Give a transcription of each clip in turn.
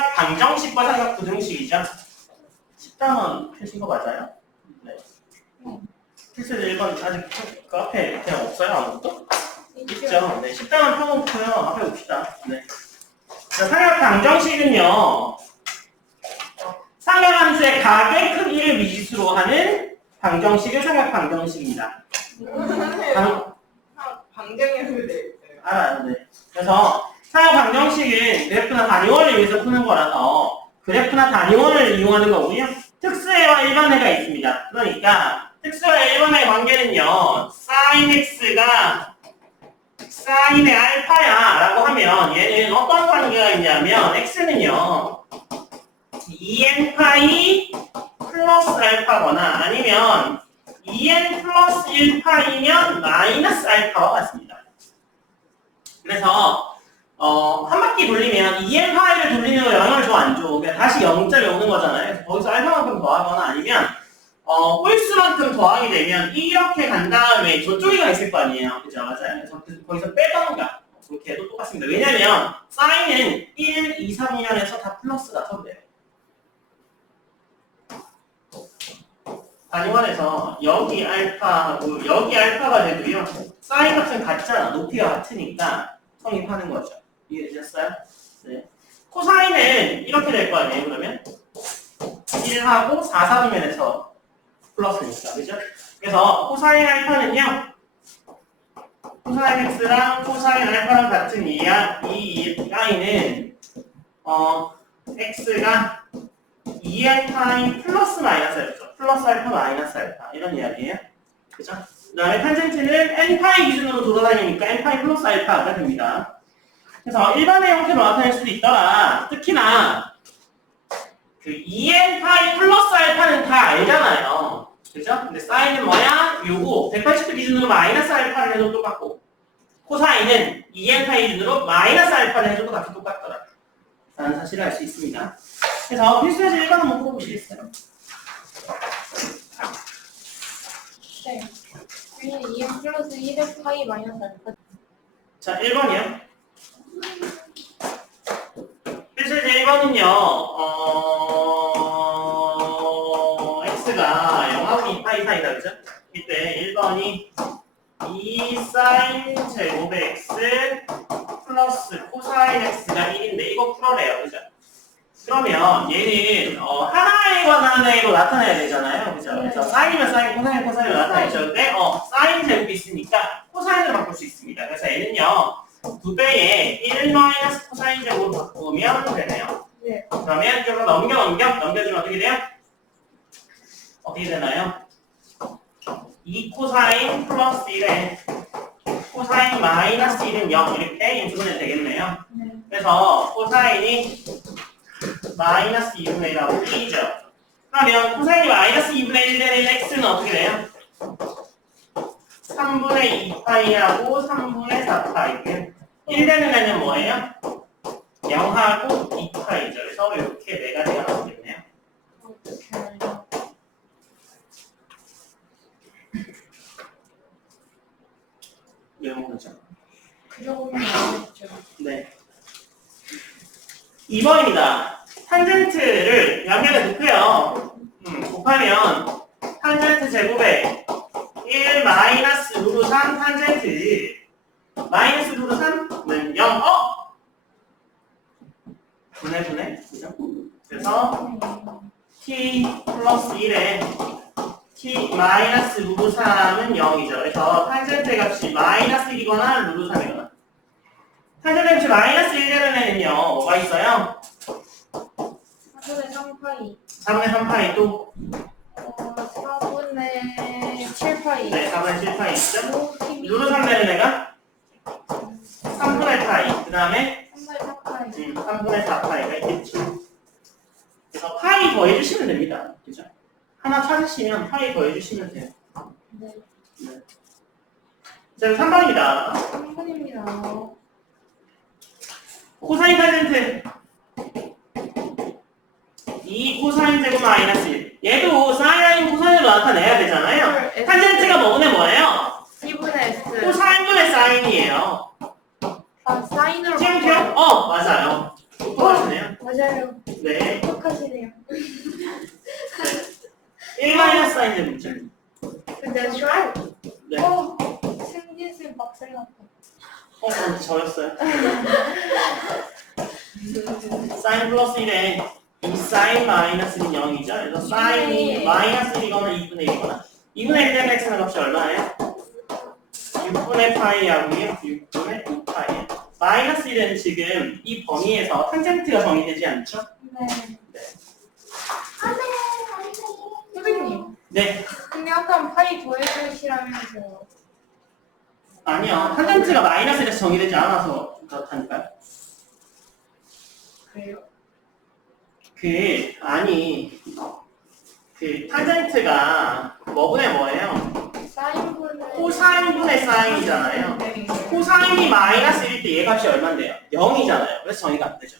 삼각 방정식과 삼각 부등식이죠. 10단원 펴신 거 맞아요? 네. 필수제 1번 아직 그 앞에 그냥 없어요? 아무것도? 있죠. 네. 10단원 펴놓고요. 앞에 봅시다. 네. 자, 삼각 방정식은요. 삼각함수의 각의 크기를 미지수로 하는 방정식을 삼각 방정식입니다. 방정식으로 되어 있어요. 알아요. 네. 그래서 삼각 방정식은 그래프나 단위원을 위해서 푸는 거라서 그래프나 단위원을 이용하는 거고요. 특수해와 일반해가 있습니다. 그러니까 특수해와 일반해의 관계는요. sin x가 sin의 알파야 라고 하면 얘는 어떤 관계가 있냐면 x는요. 2n 파이 플러스 알파거나 아니면 2n 플러스 1파이면 마이너스 알파와 같습니다. 그래서 한 바퀴 돌리면 2n 파이를 돌리는 거 영향을 줘 안 줘? 그러니까 다시 0점이 오는 거잖아요. 그래서 거기서 알파만큼 더하거나 아니면 홀수만큼 더하게 되면 이렇게 간 다음에 저쪽이가 있을 거 아니에요. 그죠? 맞아요. 그래서 거기서 빼던가 그렇게 해도 똑같습니다. 왜냐면 사인은 1, 2, 3이면에서 다 플러스가 쳐도 돼요. 단위원에서 여기 알파하고 여기 알파가 돼도요. 사인 값은 같잖아. 높이가 같으니까 성립하는 거죠. 이해되셨어요? 네. 코사인은 이렇게 될 거 아니에요. 그러면 1하고 4, 4분면에서 플러스니까. 그죠? 그래서 코사인 알파는요. 코사인 x랑 코사인 알파랑 같은 이 i는 x가 2n 파이 플러스 마이너스였죠. 플러스 알파 마이너스 알파 이런 이야기예요. 그죠? 그 다음에 탄젠트는 n 파이 기준으로 돌아다니니까 n 파이 플러스 알파가 됩니다. 그래서 일반의 형태로 나타낼 수도 있더라. 특히나 그 2n 파이 플러스 알파는 다 알잖아요. 그죠? 근데 사인은 뭐야? 요거 180도 기준으로 마이너스 알파를 해도 똑같고 코사인은 2n 파이 기준으로 마이너스 알파를 해도 같이 똑같더라. 라는 사실을 알 수 있습니다. 그래서 필수에서 1번 한번 풀어보시겠어요? 네. 여기는 2n 플러스 1의 파이 마이너스 알파. 자, 1번이요. 필수에서 1번은요, x가 0하고 2파이 사이다, 그죠? 이때 1번이 2 사인 제곱의 x 플러스 코사인 x가 1인데 이거 풀어내요, 그죠? 그러면 얘는 하나에 관한 애로 나타내야 되잖아요, 그죠? 그래서 사인이면 사인, 코사인, 코사인으로 나타내죠. 근데 사인 제곱이 있으니까 코사인으로 바꿀 수 있습니다. 그래서 얘는요 2배에 1 마이너스 코사인 제곱으로 바꾸면 되네요. 네. 그러면 이쪽으로 넘겨주면 어떻게 돼요? 어떻게 되나요? 2 코사인 플러스 1에 코사인 마이너스 1은 0 이렇게 인수분해 되겠네요. 네. 그래서 코사인이 마이너스 2분의 1하고 2죠. 그러면 코사인이 마이너스 2분의 1 되는 x는 어떻게 돼요? 3분의 2파이하고 3분의 4파이. 1 되는 애는 뭐예요? 0하고 2파이죠. 그래서 이렇게 네가 되어 나오겠네요. 어떻게 알죠? 외우는 거죠. 그 정도면 알겠죠. 네. 2번입니다. 탄젠트를 양면에 곱해요. 곱하면 탄젠트 제곱에 1 마이너스 루트 3 탄젠트 마이너스 루트 3는 0. 분해. 그죠? 그래서 t 플러스 1에 t 마이너스 루트 3은 0이죠. 그래서 탄젠트 값이 마이너스 1이거나 루트 3이거나. 탄젠트 값이 마이너스 1 되는 애는요. 뭐가 있어요? 4분의 3파이. 4분의 3파이 또 4분의 7파이. 네, 4분의 7파이 있죠? 52. 루트 3 되는 애가 3분의 파이. 그 다음에 3분의 4파이. 3분의 4파이가 있겠죠. 그래서 파이 더해주시면 됩니다. 그죠? 하나 찾으시면 파이 더해주시면 돼요. 네. 자, 3번입니다. 3분입니다. 코사인 탄젠트 2 코사인 제곱 마이너스 1. 얘도 사인 아닌 코사인으로 나타내야 되잖아요. 탄젠트가 뭐예요? 2분의 S. 코사인분의 사인이에요. 아, 사인으로 지금 기억? 맞아요. 똑똑하시네요. 다시 맞아요. 네. 똑같이네요. 1 마이너스 사인제 문제. That's right. 네. 승진쌤 박살 났다. 근데 저였어요. 사인 플러스 1에 이 사인 마이너스는 0이죠. 그래서 사인이 마이너스 1이거나 2분의 1이거나 2분의 1 되는 x는 값이 얼마예요? 6분의 파이하고요. 6분의 5파이. 마이너스 1은 지금 이 범위에서 탄젠트가 정의되지 않죠? 네. 네. 선생님. 네. 근데 아까 파이 더해주시라면서요. 아니요. 탄젠트가 마이너스 1에서 정의되지 않아서 그렇다니까요. 그래요? 탄젠트가 뭐분의 뭐예요? 사인분의 코사인분의 사인이잖아요. 네. 코사인이 마이너스 1일 때 얘 값이 얼마인데요? 0이잖아요. 그래서 정의가 안 되죠.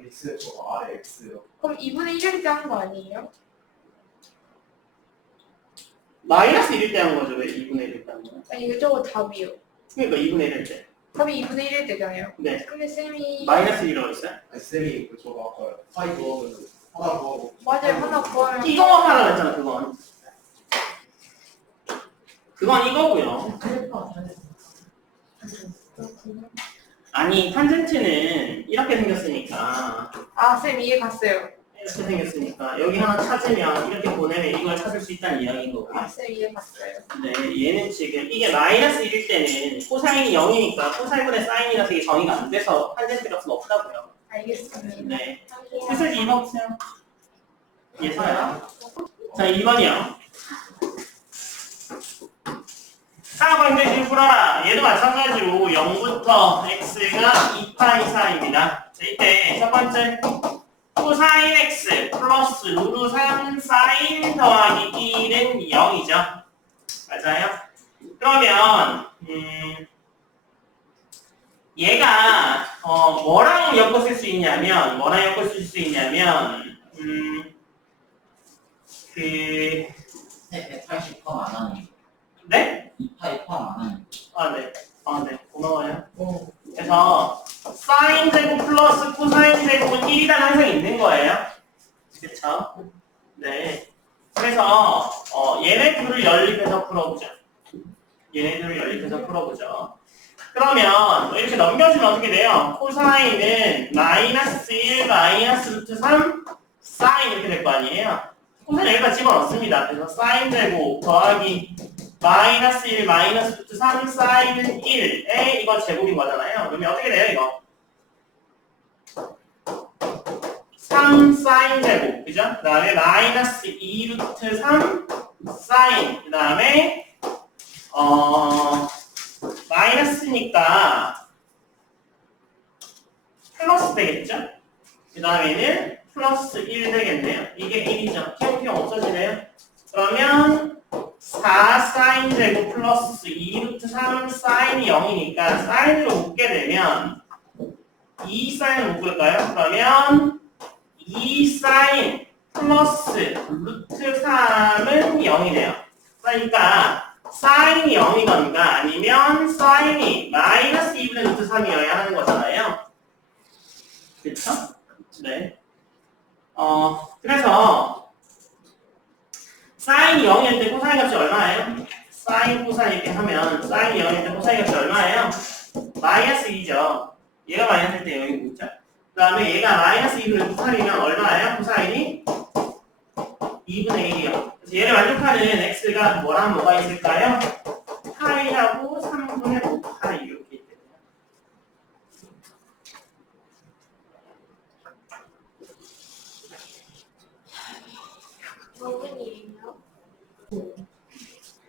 X 저거 아래 X요. 그럼 2분의 1일 때 한 거 아니에요? 마이너스 1일 때 한 거죠. 왜 2분의 1일 때 한 거예요? 아니 이거 저거 답이요. 그러니까 2분의 1일 때. 답이 2분의 1일 때잖아요. 네. 근데 쌤이 마이너스 1이라고 했어요? 아니 쌤이 그 저거 아까 파이 구하면 하나 구하고 맞아요. 하나 구하면 이거 하라고 했잖아. 그건 이거고요. 아니 탄젠트는 이렇게 생겼으니까 쌤 이해 갔어요. 이렇게 생겼으니까 여기 하나 찾으면 이렇게 보내면 이걸 찾을 수 있다는 이야기인 거고요. 쌤 이해 갔어요. 네, 얘는 지금 이게 마이너스 1일 때는 코사인이 0이니까 코사인분의 사인이라서 이게 정의가 안 돼서 탄젠트 값은 없다고요. 알겠습니다. 네. 슬슬 2번 보세요. 예서요. 자, 2번이요. 사방정식을 풀어라. 얘도 마찬가지로 0부터 x가 2파이 사입니다. 자, 이때 첫 번째 코사인 x 플러스 루트 3 사인 더하기 1은 0이죠. 맞아요? 그러면 얘가 뭐랑 엮어 쓸 수 있냐면 180 포함 안 하는 네? 2파이 포함 안 하는 네. 고마워요. 그래서 사인 제곱 플러스 코사인 제곱은 1이란 항상 있는 거예요. 그쵸? 네. 그래서 얘네 둘을 연립해서 풀어보죠. 그러면 이렇게 넘겨주면 어떻게 돼요? 코사인은 마이너스 1 마이너스 루트 3 사인 이렇게 될 거 아니에요? 코사인 여기다 집어넣습니다. 그래서 사인 제곱 더하기 마이너스 1 마이너스 루트 3 사인은 1에 이거 제곱인 거잖아요. 그러면 어떻게 돼요 이거? 3 사인 제곱 그죠? 그 다음에 마이너스 2 루트 3 사인 그 다음에 마이너스니까 플러스 되겠죠? 그 다음에는 플러스 1 되겠네요. 이게 1이죠. 튀엄튀엄 없어지네요. 그러면 4 사인 제곱 플러스 2 루트 3 사인이 0이니까 사인으로 묶게 되면 2 사인을 묶을까요? 그러면 2 사인 플러스 루트 3은 0이네요. 그러니까 사인이 0이던가 아니면 사인이 마이너스 2분의 루트 3이어야 하는 거잖아요. 그렇죠? 네. 그래서 사인이 0일 때 코사인 값이 얼마예요? 사인 코사인 이렇게 하면 사인이 0일 때 코사인 값이 얼마예요? 마이너스 2죠. 얘가 마이너스일 때 0이 뭐죠? 그 다음에 얘가 마이너스 2분의 루트 3이면 얼마예요? 코사인이? 2분의 1이요. 그래서 얘를 만족하는 x가 뭐랑 뭐가 있을까요? 파이하고 3분의 5파이 이렇게 있거든요.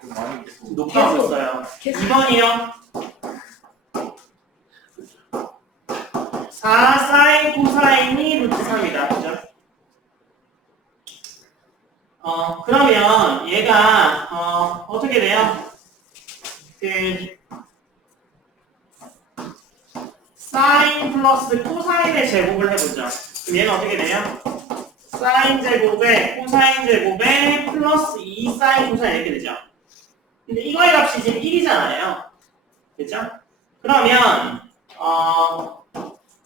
많이 계속 녹화하고 있어요. 2번이요. 4 사인 코사인이 루트 3이다. 그죠? 그러면 얘가 어떻게 돼요? 사인 플러스 코사인의 제곱을 해보죠. 그럼 얘는 어떻게 돼요? 사인 제곱에 코사인 제곱에 플러스 2 사인 코사인 이렇게 되죠. 근데 이거의 값이 지금 1이잖아요. 그죠? 그러면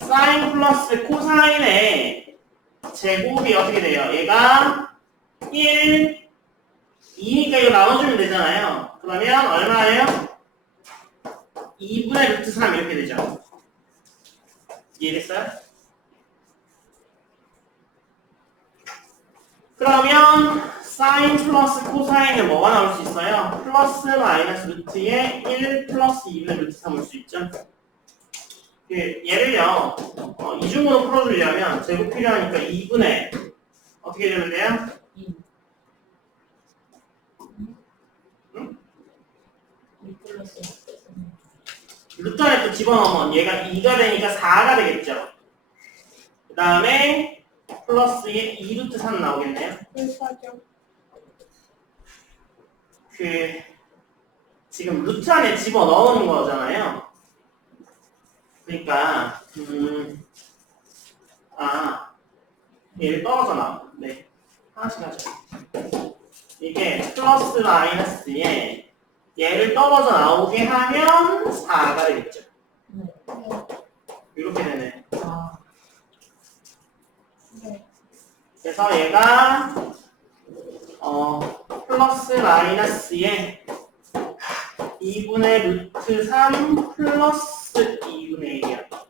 사인 플러스 코사인의 제곱이 어떻게 돼요? 얘가 1, 2니까 이거 나눠주면 되잖아요. 그러면 얼마예요? 2분의 루트 3 이렇게 되죠. 이해됐어요? 그러면 사인 플러스 코사인은 뭐가 나올 수 있어요? 플러스 마이너스 루트에 1 플러스 2분의 루트 3 올 수 있죠. 얘를요 이중으로 풀어주려면 제곱 필요하니까 2분의 어떻게 되면 돼요? 2 플러스 루트 안에 또 집어넣으면 얘가 2가 되니까 4가 되겠죠. 그 다음에 플러스에 2루트 3 나오겠네요. 불사죠. 지금 루트 안에 집어넣은 거잖아요. 그러니까 얘를 떨어져 나와. 네, 하나씩 하죠. 이게 플러스 마이너스에 얘를 떨어져 나오게 하면 4가 되겠죠. 네. 이렇게 되네. 아. 네. 그래서 얘가 플러스 마이너스에 2분의 루트 3 플러스 2분의 1이야.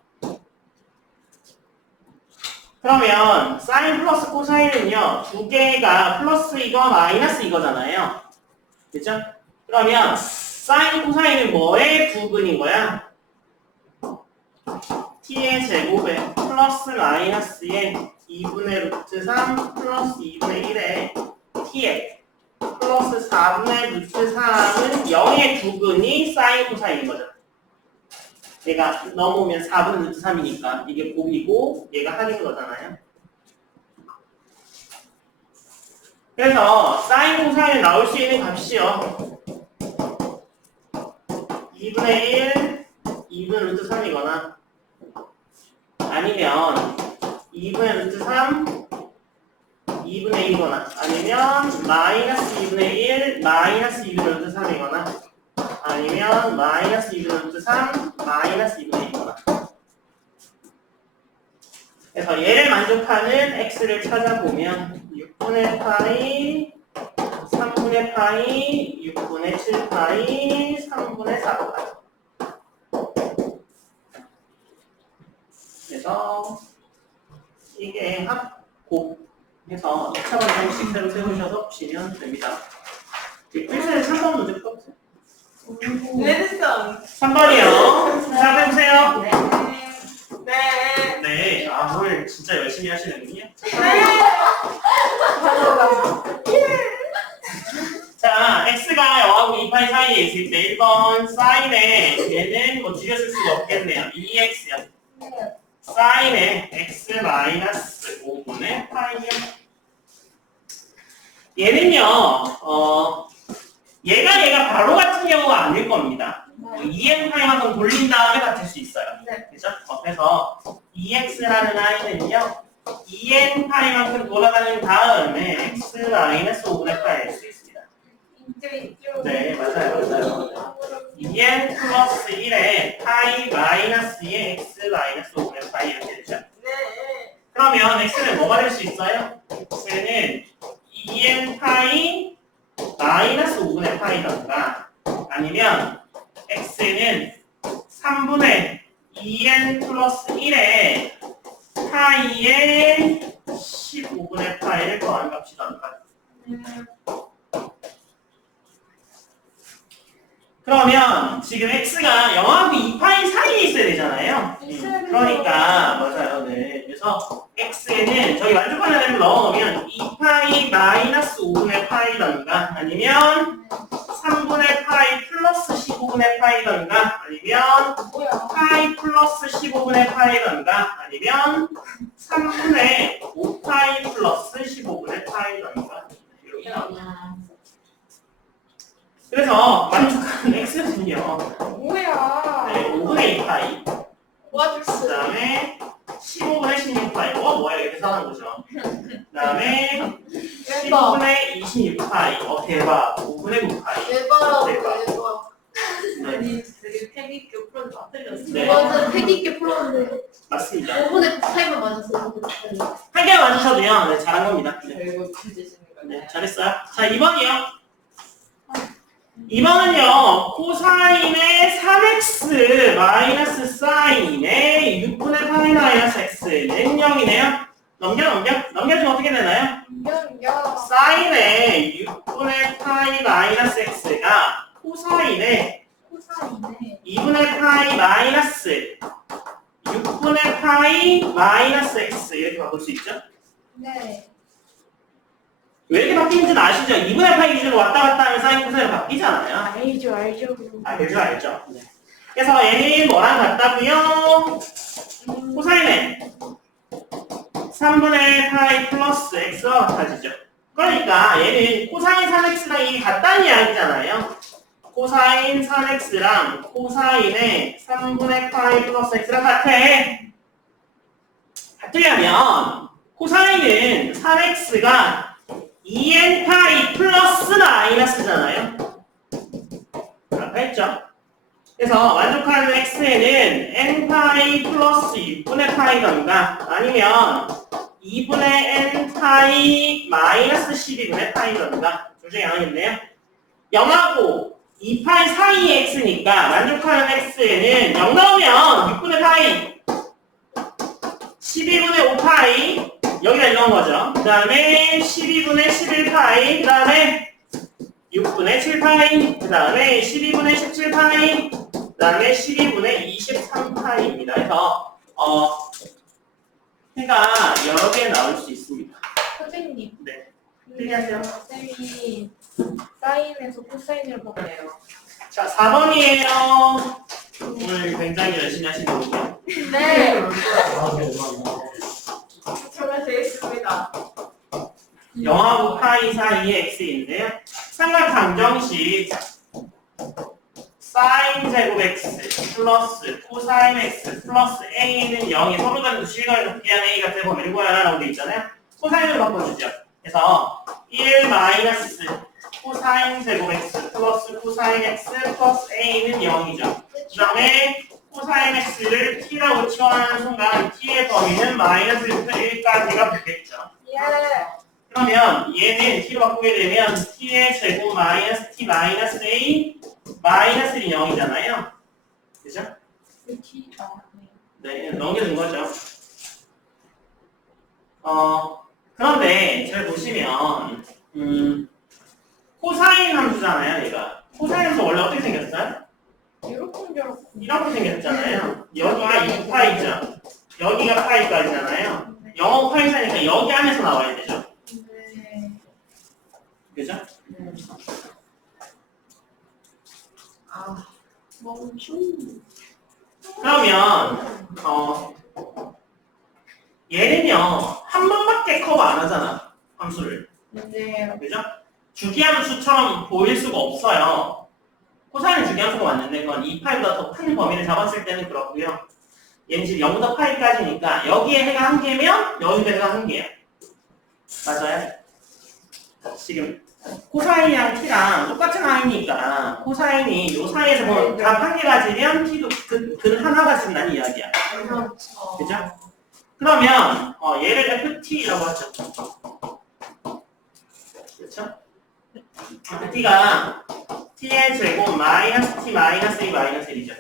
그러면 사인 플러스 코사인은요 두 개가 플러스 이거 마이너스 이거잖아요. 그죠? 그러면 사인 코사인은 뭐의 부분인 거야? t의 제곱에 플러스 마이너스에 2분의 루트 3 플러스 2분의 1에 t에 플러스 4분의 루트 3은 0의 부분이 사인 코사인인 거죠. 얘가 넘으면 4분의 루트 3이니까 이게 곱이고 얘가 합인 거잖아요. 그래서 사인 코사인 나올 수 있는 값이요 2분의 1, 2분의 루트 3이거나 아니면 2분의 루트 3, 2분의 1이거나 아니면 마이너스 2분의 1, 마이너스 2분의 루트 3이거나 아니면 마이너스 2분의 루트 3, 마이너스 2분의 1이거나. 그래서 얘를 만족하는 x를 찾아보면 6분의 파이, 3분의 파이, 6분의 7 파이, 3분의 4로 가죠. 그래서 이게 합곱 해서 2차 방정식 새로 세우셔서 보시면 됩니다. 필수에 3번 문제 풀어보세요. 레드선. 3번이요. 자, 해보세요. 네. 네, 오늘 진짜 열심히 하시는군요. 자, x가 0하고 2파이 사이에 있을 때 1번 사인에 얘는 뭐 줄여쓸 수가 없겠네요. 2x요. 네. 사인에 x 마이너스 5분의 파이요. 얘는요, 얘가 바로 같은 경우가 아닐 겁니다. 2n파이만큼 돌린 다음에 같을 수 있어요. 네. 그죠? 그래서 2x라는 아이는요, 2n파이만큼 돌아가는 다음에 x 마이너스 5분의 파이일 수 있습니다. 있죠. 네, 맞아요. 2n 플러스 1에 파이 마이너스의 x 마이너스 5분의 파이 이렇게 되죠. 네. 그러면 x는 뭐가 될 수 있어요? x는 2n 파이 마이너스 5분의 파이던가 아니면 x는 3분의 2n 플러스 1에 파이의 15분의 파이를 더한 값이던가. 그러면 지금 x가 0하고 2파이 사이에 있어야 되잖아요. 그러니까 맞아요. 네. 그래서 x는 저희 만족하는 애를 넣어놓으면 2파이 마이너스 5분의 파이던가 아니면 3분의 파이 플러스 15분의 파이던가 아니면 뭐야? 파이 플러스 15분의 파이던가 아니면 3분의 5파이 플러스 15분의 파이던가 이렇게 나옵니다. 그래서 만족하는 x는요 뭐야? 네, 5분의 2파이 도와줄 그 수. 다음에 15분의 16파이 뭐야 이렇게 계산한 거죠. 그 다음에 15분의 26파이 대박 5분의 9파이 대박이라고 대박. 대박. 네. 아니 되게 패기 있게 풀어서 다 틀렸어. 네. 맞아, 패기 있게 풀었는데. 맞습니다. 5분의 파이만 맞았어. 5분의 파이. 한 개 맞으셔도요. 네, 잘한 겁니다. 네. 결국 찾으시는 거예요. 네, 잘했어요. 자, 2번이요. 2번은요, 코사인의 3x 마이너스 사인의 6분의 파이 마이너스 x는 0이네요. 넘겨주면 어떻게 되나요? 연결. 사인의 6분의 파이 마이너스 x가 코사인의 코사인의 2분의 파이 마이너스 6분의 파이 마이너스 x 이렇게 바꿀 수 있죠? 네. 왜 이렇게 바뀌는지는 아시죠? 2분의 파이 기준으로 왔다 갔다 하면 사인 코사인으로 바뀌잖아요. 알죠. 알죠. 네. 그래서 얘는 뭐랑 같다고요? 코사인은 3분의 파이 플러스 x와 같아지죠. 그러니까 얘는 코사인 3x랑 이게 같다는 이야기잖아요. 코사인 3x랑 코사인의 3분의 파이 플러스 x랑 같아. 같으려면 코사인은 3x가 2n 파이 플러스 마이너스잖아요. 아까 했죠? 그래서 만족하는 x에는 n 파이 플러스 6분의 파이던가 아니면 2분의 n 파이 마이너스 12분의 파이던가 둘 중에 하나겠네요. 0하고 2파이 사이의 x니까 만족하는 x에는 0 나오면 6분의 파이 12분의 5파이 여기다 이런 거죠. 그 다음에 12분의 11파이 그 다음에 6분의 7파이 그 다음에 12분의 17파이 그 다음에 12분의 23파이입니다. 그래서 해가 여러 개 나올 수 있습니다. 선생님. 네. 얘기하세요. 쌤이 사인에서 코사인을 보네요. 자, 4번이에요. 오늘 굉장히 열심히 하신 거고요. 네. 아, 네. 정말 재밌습니다. 0하고 파이 사이의 x인데요. 삼각함정식 사인 제곱 x 플러스 코사인 x 플러스 a는 0이 서로 다른 실감을 비한 a가 제곱을 구하라고 되어 있잖아요. 코사인으로 바꿔주죠. 그래서 1 마이너스 코사인 제곱 x 플러스 코사인 x 플러스 a는 0이죠. 그 다음에 코사인 x를 t라고 치환하는 순간 t의 범위는 마이너스 1부터 1까지가 되겠죠. 예. 그러면 얘는 t로 바꾸게 되면 t의 제곱 마이너스 t 마이너스 a 마이너스 1이 0이잖아요. 그죠? 네, 넘겨준 거죠. 그런데 잘 보시면 코사인 함수잖아요, 얘가. 코사인 함수 원래 어떻게 생겼어요? 이렇게 생겼잖아요. 여기가 2파이죠. 여기가 파이까지잖아요. 영어 파이사니까 여기 안에서 나와야 되죠. 네. 그죠? 아, 그러면 얘는요 한 번밖에 커버 안 하잖아 함수를. 네. 그죠? 주기함수처럼 보일 수가 없어요. 코사인은 주기함수가 맞는데 그건 2파이보다 더 큰 범위를 잡았을 때는 그렇고요. 얘는 지금 0부터 파이까지니까 여기에 해가 한 개면 여기도 해가 한 개야. 맞아요? 지금 코사인이랑 t랑 똑같은 라인이니까 코사인이 이 사이에서 보면 값 한 개 가지면 t도 근 하나가 지난다는 이야기야. 그렇죠. 그죠? 그러면 얘를 ft라고 하죠. 그렇죠? ft가 t의 제곱 마이너스 t 마이너스 2 마이너스 1이죠.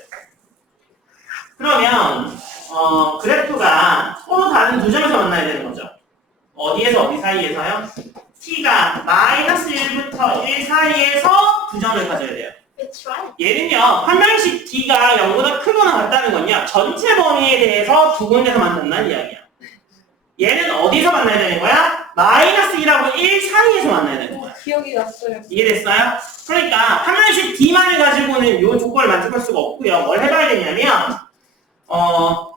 그러면 그래프가 서로 다른 두 점에서 만나야 되는 거죠. 어디에서 어디 사이에서요? t가 마이너스 1부터 1 사이에서 두 점을 가져야 돼요. That's right. 얘는요, 한 명씩 t가 0보다 크거나 같다는 건요, 전체 범위에 대해서 두 군데서 만난다는 이야기야. 얘는 어디서 만나야 되는 거야? 마이너스 1하고 1 사이에서 만나야 되는 거야. 기억이 났어요. 이해됐어요? 그러니까 한 명씩 d만을 가지고는 이 조건을 만족할 수가 없고요. 뭘 해봐야 되냐면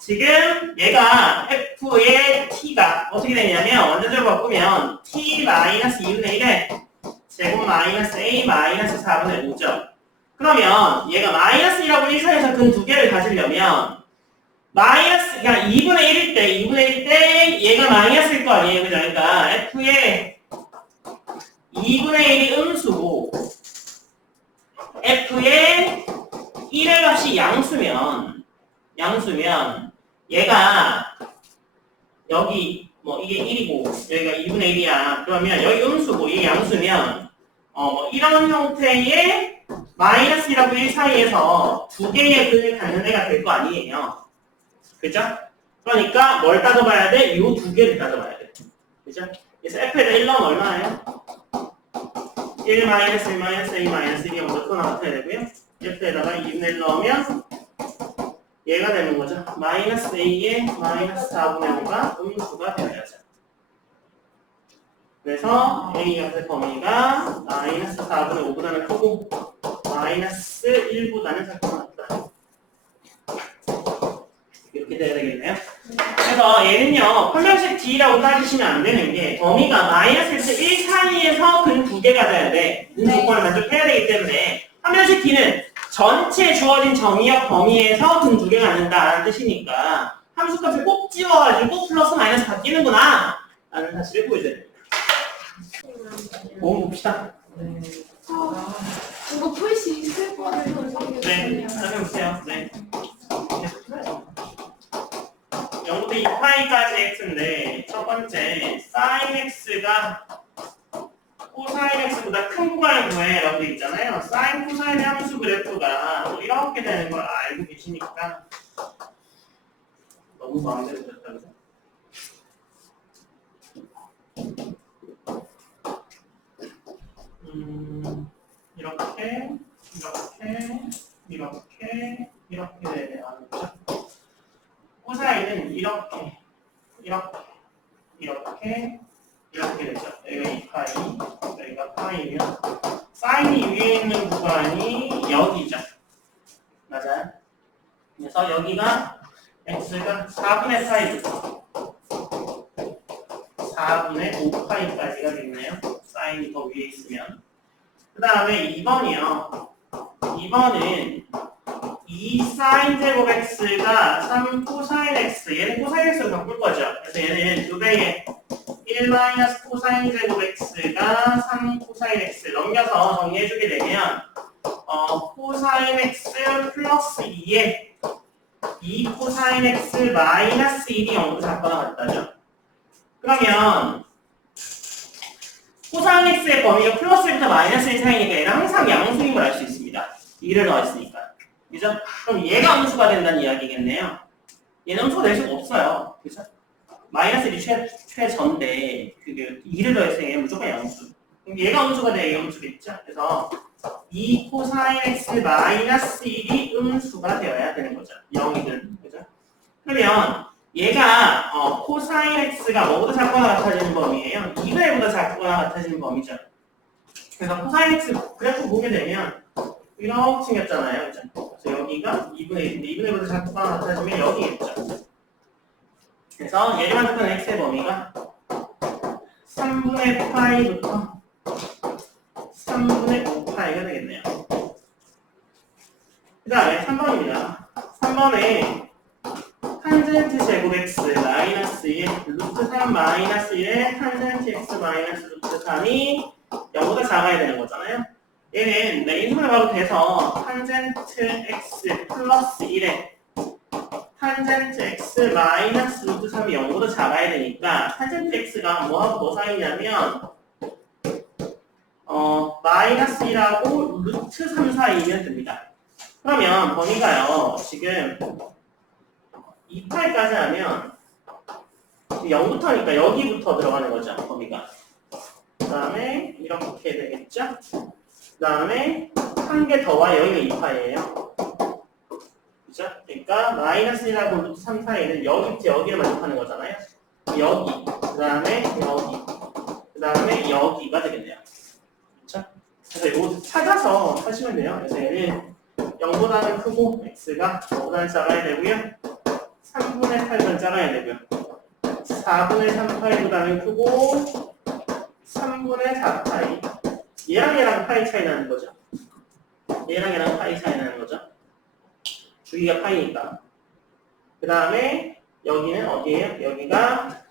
지금 얘가 f의 t가 어떻게 되냐면 원자적으로 바꾸면 t 마이너스 2분의 1에 제곱 마이너스 a 마이너스 4분의 5죠. 그러면 얘가 마이너스 1하고 1 사이에서 근 두 개를 가지려면 마이너스, 그러니까 2분의 1일 때, 2분의 1일 때 얘가 마이너스일 거 아니에요. 그죠? 그러니까 f의 2분의 1이 음수고 f의 1의 값이 양수면 얘가 여기 뭐 이게 1이고 여기가 2분의 1이야. 그러면 여기 음수고 이게 양수면 뭐 이런 형태의 마이너스 1하고 1 사이에서 두 개의 근을 갖는 애가 될 거 아니에요. 그죠? 그러니까 뭘 따져봐야 돼? 이 두 개를 따져봐야 돼. 그죠? 그래서 f에다 1 넣으면 얼마예요? 1 마이너스 1 마이너스 2 마이너스 1이 먼저 또 나타나야 되고요. f에다가 2분의 1 넣으면 얘가 되는 거죠. 마이너스 a의 마이너스 4분의 5가 음수가 되어야죠. 그래서 a가 될 범위가 마이너스 4분의 5보다는 크고 마이너스 1보다는 작다. 이렇게 돼야 되겠네요. 그래서 얘는요, 판별식 D라고 따지시면 안 되는 게 범위가 마이너스 1 사이에서 근 두 개 가져야 돼. 이 조건을 만족해야 되기 때문에 판별식 D는 전체 주어진 정의역 범위에서 근 두 개 갖는다라는 뜻이니까 함수값을 꼭 지워가지고 플러스 마이너스 바뀌는구나 라는 사실을 보여줘야 됩니다. 모음 봅시다. 이거 풀시 있을 것 같아서 네, 설명해주세요. 네. 0부터 2파이까지 x인데 첫 번째 sin x가 코사인 x보다 큰 구간을 구해라고 되어 있잖아요. sin 코사인의 함수 그래프가 뭐 이렇게 되는 걸 알고 계시니까 너무 마음대로 됐다고요? 이렇게 되네요. 코사인은 이렇게 되죠. 여기가 2파이, 여기가 파이면 사인이 위에 있는 구간이 여기죠. 맞아요? 그래서 여기가 x가 4분의 파이부터 4분의 5파이까지가 되겠네요. 사인이 더 위에 있으면. 그 다음에 2번이요. 2번은 2 사인 제곱 x가 3 코사인 x, 얘는 코사인 x로 바꿀 거죠. 그래서 얘는 2배의 1 마이너스 코사인 제곱 x가 3 코사인 x 넘겨서 정리해주게 되면 코사인 x 플러스 2에 2 코사인 x 마이너스 1이 0으로 작거나 같다죠. 그러면 코사인 x의 범위가 플러스 1부터 마이너스 1 사이니까 얘는 항상 양수인 걸 알 수 있습니다. 2를 넣었으니까. 그죠? 그럼 얘가 음수가 된다는 이야기겠네요. 얘는 음수가 될 수가 없어요. 그죠? 마이너스 1이 최전데 그게 2를 더했으니 얘는 무조건 양수. 그럼 얘가 음수가 돼야 얘가 음수겠죠? 그래서 2 코사인 x 마이너스 1이 음수가 되어야 되는 거죠. 0이든. 그죠? 그러면 얘가 코사인 x가 뭐보다 작거나 같아지는 범위예요. 2분의 1보다 작거나 같아지는 범위죠. 그래서 코사인 x 그래프 보게 되면 이렇게 생겼잖아요. 그죠? 그래서 여기가 2분의 1인데 2분의 1보다 작거나 같아지면 여기겠죠. 그래서 얘를 만족하는 x의 범위가 3분의 파이부터 3분의 5파이가 되겠네요. 그 다음에 3번입니다. 3번에 탄젠트 제곱 x 마이너스 1 루트 3 마이너스 1에 탄젠트 x 마이너스 루트 3이 0보다 작아야 되는 거잖아요. 얘는 인수분해 바로 돼서 탄젠트 x 플러스 1에 탄젠트 x 마이너스 루트 3이 0보다 작아야 되니까 탄젠트 x가 뭐하고 뭐 사이냐면 마이너스 1하고 루트 3 사이면 됩니다. 그러면 범위가요 지금 2파이까지 하면 0부터니까 여기부터 들어가는 거죠 범위가. 그 다음에 이렇게 되겠죠. 그 다음에 한 개 더 와요. 여기가 2파이예요. 그죠? 그러니까 마이너스 1하고 루트 3 사이는 여기부터 여기를 만족하는 거잖아요. 여기, 그 다음에 여기, 그 다음에 여기가 되겠네요. 그렇죠? 그래서 이거 찾아서 하시면 돼요. 그래서 얘는 0보다는 크고 x가 5보다는 작아야 되고요. 3분의 8보다는 작아야 되고요. 4분의 3파이보다는 크고 3분의 4파이. 얘랑 파이 차이 나는 거죠. 얘랑 파이 차이 나는 거죠. 주기가 파이니까. 그 다음에 여기는 어디예요? 여기가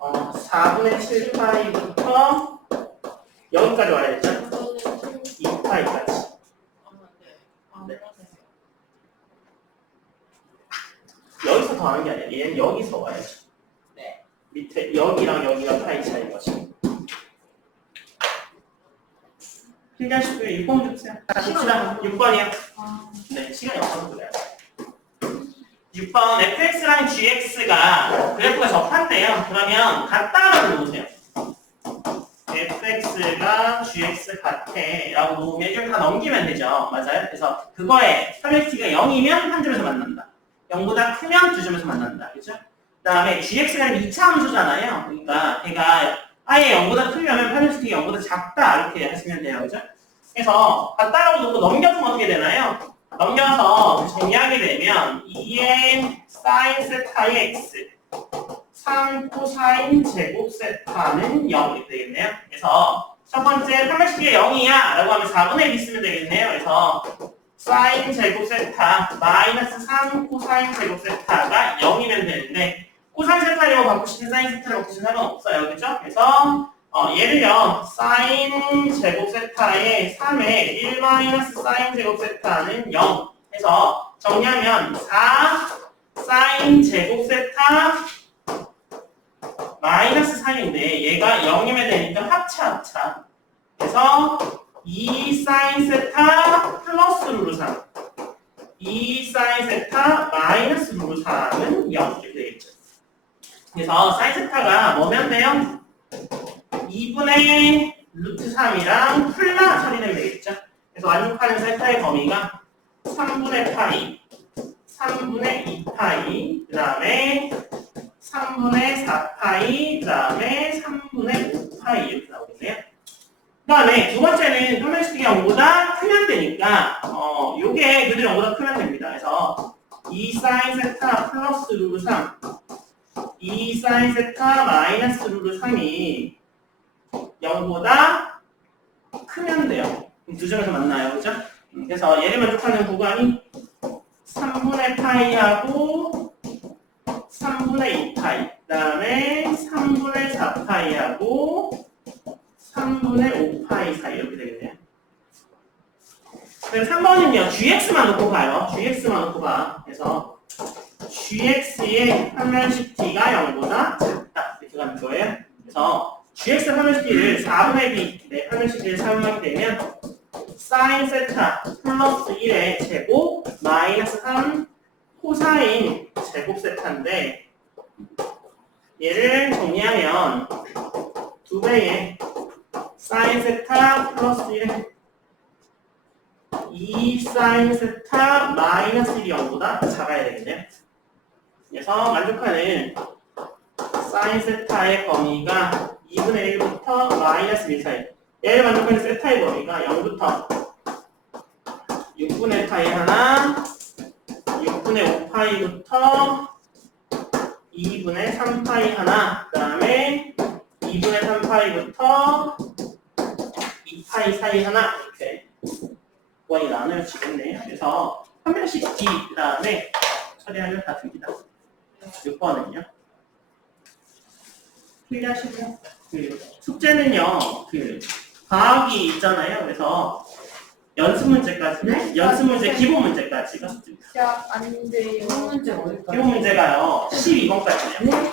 4분의 7파이부터 여기까지 와야 되죠. 2파이까지. 네. 여기서 더 더하는 게 아니라 얘는 여기서 와야지. 네. 밑에 여기랑 여기가 파이 차이인 거지. 필기하시고 6번 주세요. 봅시다. 6번이요. 아, 네, 시간이 없어서 그래요. 6번 fx랑 gx가 그래프가 접한대요. 그러면 같다라고 놓으세요. fx가 gx 같아 라고 놓으면 이걸 다 넘기면 되죠. 맞아요? 그래서 그거에 펄레티가 0이면 한 점에서 만난다. 0보다 크면 두 점에서 만난다. 그죠? 그 다음에 gx가 2차 함수잖아요. 그러니까 걔가 아예 0보다 크려면 펄레티가 0보다 작다 이렇게 하시면 돼요. 그죠? 그래서 같다라고 놓고 넘겨주면 어떻게 되나요? 넘겨서 정리하게 되면 2n sin 세타의 x 3 코사인 제곱 세타는 0 이렇게 되겠네요. 그래서 첫 번째 판별식이 0이야 라고 하면 4분의 1 있으면 되겠네요. 그래서 사인 제곱 세타 마이너스 3 코사인 제곱 세타가 0이면 되는데 코사인 세타로 바꾸시든 사인 세타로 바꾸시든 상관없어요. 그죠? 그래서 얘를요 사인 제곱 세타의 3에 1 마이너스 사인 제곱 세타는 0 해서 정리하면 4 사인 제곱 세타 마이너스 3인데 얘가 0이면 되니까 합차. 그래서 2 사인 세타 플러스 루트 3 2 사인 세타 마이너스 루트 3은 0 이렇게 되겠죠. 그래서 사인 세타가 뭐면 돼요? 2분의 루트 3이랑 플라 처리되면 되겠죠. 그래서 완족하는 세타의 범위가 3분의 파이 3분의 2파이 그 다음에 3분의 4파이 그 다음에 3분의 5파이 이렇게 나오겠네요. 그 다음에 두 번째는 판별식이 0보다 크면 되니까 요게 그대로 0보다 크면 됩니다. 그래서 2 사인 세타 플러스 루트 3 2 사인 세타 마이너스 루트 3이 0보다 크면 돼요. 그럼 두 점에서 만나요. 그죠? 그래서 얘를 만족하는 구간이 3분의 파이하고 3분의 2파이 그 다음에 3분의 4파이하고 3분의 5파이 사이 이렇게 되겠네요. 그래서 3번은요 gx만 놓고 봐요. gx만 놓고 봐. 그래서 gx의 판별식 t가 0보다 작다 이렇게 가는 거예요. 그래서 gx 판별식 t를 4분의 b 네, 판별식 t를 사용하게 되면 사인 세타 플러스 1의 제곱 마이너스 3 코사인 제곱 세타인데 얘를 정리하면 2배의 사인 세타 플러스 1의 2 사인 세타 마이너스 1이 0보다 작아야 되겠네요. 그래서 만족하는 사인 세타의 범위가 2분의 1부터 마이너스 1 사이 얘를 만족하는 세타의 범위가 0부터 6분의 파이 하나 6분의 5파이부터 2분의 3파이 하나 그 다음에 2분의 3파이부터 2파이 사이 하나 이렇게 원이 나눠지겠네요. 그래서 판별식 D 그 다음에 처리하면 다 됩니다. 6번은요. 클리어하시고요. 숙제는요. 과학이 있잖아요. 그래서 연습 문제까지, 네? 연습 문제, 기본 문제까지가 숙제입니다. 시작 안 돼요. 문제 어딜까요? 기본 문제가요. 12번까지예요. 네.